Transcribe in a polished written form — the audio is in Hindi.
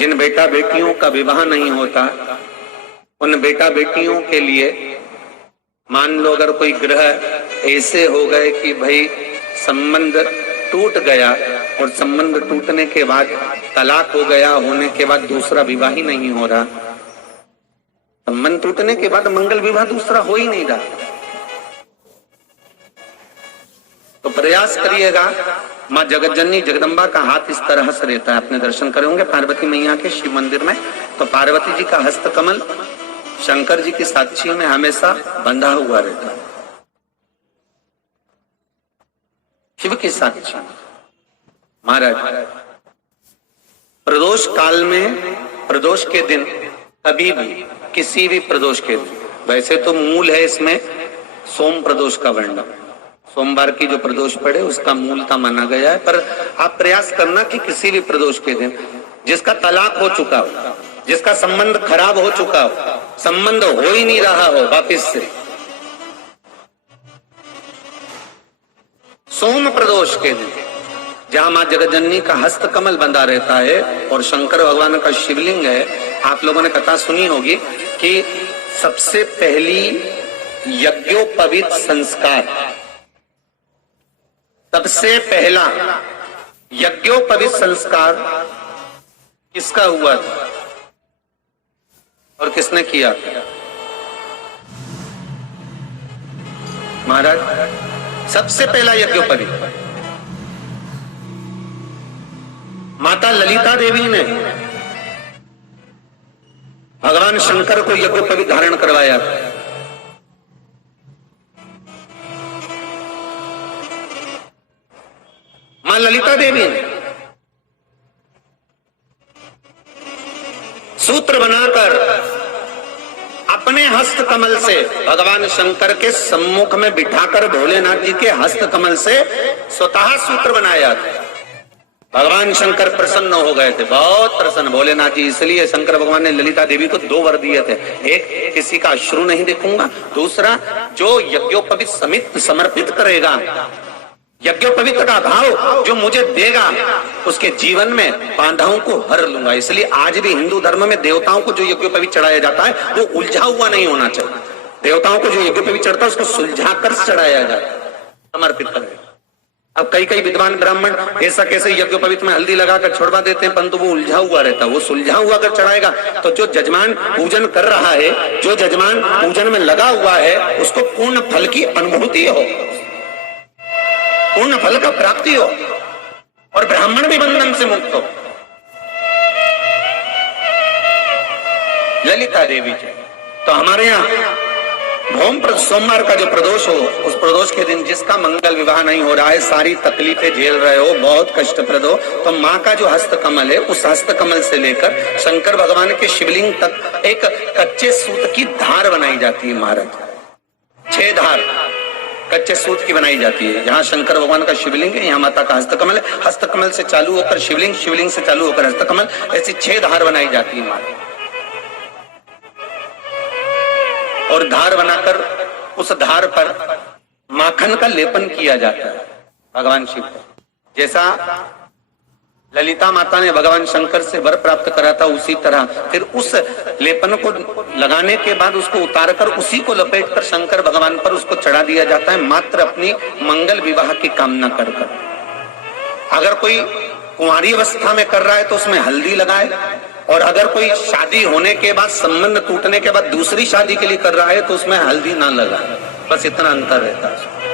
जिन बेटा बेटियों का विवाह नहीं होता उन बेटा बेटियों के लिए मान लो अगर कोई ग्रह ऐसे हो गए कि भाई संबंध टूट गया और संबंध टूटने के बाद तलाक हो गया, होने के बाद दूसरा विवाह ही नहीं हो रहा, संबंध टूटने के बाद मंगल विवाह दूसरा हो ही नहीं रहा, तो प्रयास करिएगा। माँ जगतजननी जगदम्बा का हाथ इस तरह से रहता है, अपने दर्शन करे होंगे पार्वती मैया के शिव मंदिर में, तो पार्वती जी का हस्त कमल शंकर जी की साक्षी में हमेशा बंधा हुआ रहता है, शिव की साक्षी। महाराज प्रदोष काल में, प्रदोष के दिन, कभी भी किसी भी प्रदोष के दिन, वैसे तो मूल है इसमें सोम प्रदोष का वर्णन, सोमवार की जो प्रदोष पड़े उसका मूलता माना गया है, पर आप प्रयास करना कि किसी भी प्रदोष के दिन जिसका तलाक हो चुका हो, जिसका संबंध खराब हो चुका हो, संबंध हो ही नहीं रहा हो वापिस से, सोम प्रदोष के दिन जहां मां जगतजननी का हस्त कमल बंधा रहता है और शंकर भगवान का शिवलिंग है। आप लोगों ने कथा सुनी होगी कि सबसे पहली यज्ञोपवीत संस्कार, सबसे पहला यज्ञोपवीत संस्कार किसका हुआ था और किसने किया? महाराज सबसे पहला यज्ञोपवीत माता ललिता देवी ने भगवान शंकर को यज्ञोपवीत धारण करवाया। मां ललिता देवी ने सूत्र बनाकर अपने हस्त कमल से भगवान शंकर के सम्मुख में बिठाकर भोलेनाथ जी के हस्त कमल से स्वतः सूत्र बनाया था। भगवान शंकर प्रसन्न हो गए थे, बहुत प्रसन्न भोलेनाथ जी, इसलिए शंकर भगवान ने ललिता देवी को 2 वर दिए थे, एक किसी का अश्रु नहीं देखूंगा, दूसरा जो यज्ञोपवीत समित समर्पित करेगा, यज्ञोपवीत का भाव जो मुझे देगा उसके जीवन में बाधाओं को हर लूंगा। इसलिए आज भी हिंदू धर्म में देवताओं को जो यज्ञोपवीत चढ़ाया जाता है वो उलझा हुआ नहीं होना चाहिए। देवताओं को जो यज्ञोपवीत चढ़ता है उसको सुलझाकर चढ़ाया जाता है, समर्पित करेगा। अब कई विद्वान ब्राह्मण ऐसा कैसे यज्ञोपवीत में हल्दी लगाकर छोड़वा देते हैं, परंतु वो उलझा हुआ रहता है, वो सुलझा हुआ अगर चढ़ाएगा तो जो जजमान पूजन कर रहा है, जो जजमान पूजन में लगा हुआ है, उसको पूर्ण फल की अनुभूति हो, पूर्ण फल का प्राप्ति हो और ब्राह्मण भी बंधन से मुक्त हो। ललिता देवी जी तो हमारे यहाँ सोमवार का जो प्रदोष हो, उस प्रदोष के दिन जिसका मंगल विवाह नहीं हो रहा है, सारी तकलीफें झेल रहे हो, बहुत कष्टप्रद हो, तो माँ का जो हस्त कमल है उस हस्त कमल से लेकर शंकर भगवान के शिवलिंग तक एक कच्चे सूत की धार बनाई जाती है। महाराज 6 धार कच्चे सूत की बनाई जाती है। जहां शंकर भगवान का शिवलिंग है, यहाँ माता का हस्तकमल है, हस्तकमल से चालू होकर शिवलिंग, शिवलिंग से चालू होकर हस्तकमल, ऐसी 6 धार बनाई जाती है माता। और धार बनाकर उस धार पर माखन का लेपन किया जाता है भगवान शिव को। जैसा ललिता माता ने भगवान शंकर से वर प्राप्त करा था, उसी तरह फिर उस लेपन को लगाने के बाद उसको उतारकर उसी को लपेटकर शंकर भगवान पर उसको चढ़ा दिया जाता है, मात्र अपनी मंगल विवाह की कामना कर। अगर कोई कुंवारी अवस्था में कर रहा है तो उसमें हल्दी लगाए, और अगर कोई शादी होने के बाद, संबंध टूटने के बाद दूसरी शादी के लिए कर रहा है तो उसमें हल्दी ना लगाए, बस इतना अंतर रहता है।